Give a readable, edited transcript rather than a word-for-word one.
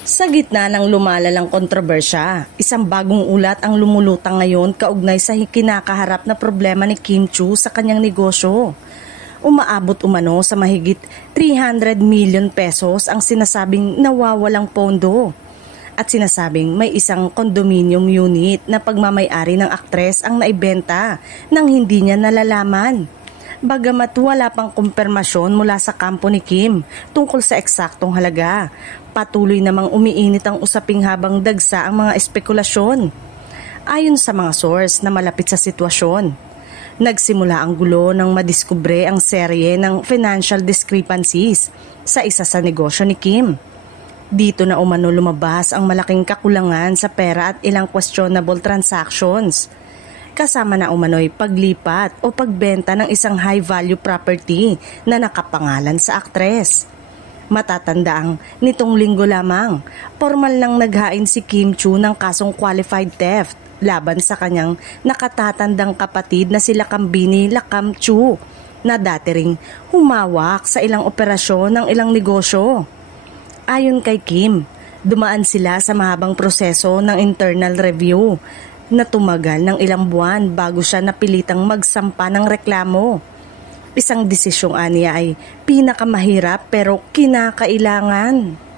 Sa gitna ng lumalalang kontrobersya, isang bagong ulat ang lumulutang ngayon kaugnay sa kinakaharap na problema ni Kim Chiu sa kanyang negosyo. Umaabot umano sa mahigit 300 million pesos ang sinasabing nawawalang pondo. At sinasabing may isang condominium unit na pagmamay-ari ng aktres ang naibenta nang hindi niya nalalaman. Bagamat wala pang kumpirmasyon mula sa kampo ni Kim tungkol sa eksaktong halaga, patuloy namang umiinit ang usaping habang dagsa ang mga espekulasyon. Ayon sa mga source na malapit sa sitwasyon, nagsimula ang gulo nang madiskubre ang serye ng financial discrepancies sa isa sa negosyo ni Kim. Dito na umano lumabas ang malaking kakulangan sa pera at ilang questionable transactions. Kasama na umano'y paglipat o pagbenta ng isang high-value property na nakapangalan sa aktres. Matatandaang nitong linggo lamang, formal nang naghain si Kim Chiu ng kasong qualified theft laban sa kanyang nakatatandang kapatid na si Lakambini Lakam Chiu na dati ring humawak sa ilang operasyon ng ilang negosyo. Ayon kay Kim, dumaan sila sa mahabang proseso ng internal review na tumagal ng ilang buwan bago siya napilitang magsampa ng reklamo. Isang desisyong aniya ay pinakamahirap pero kinakailangan.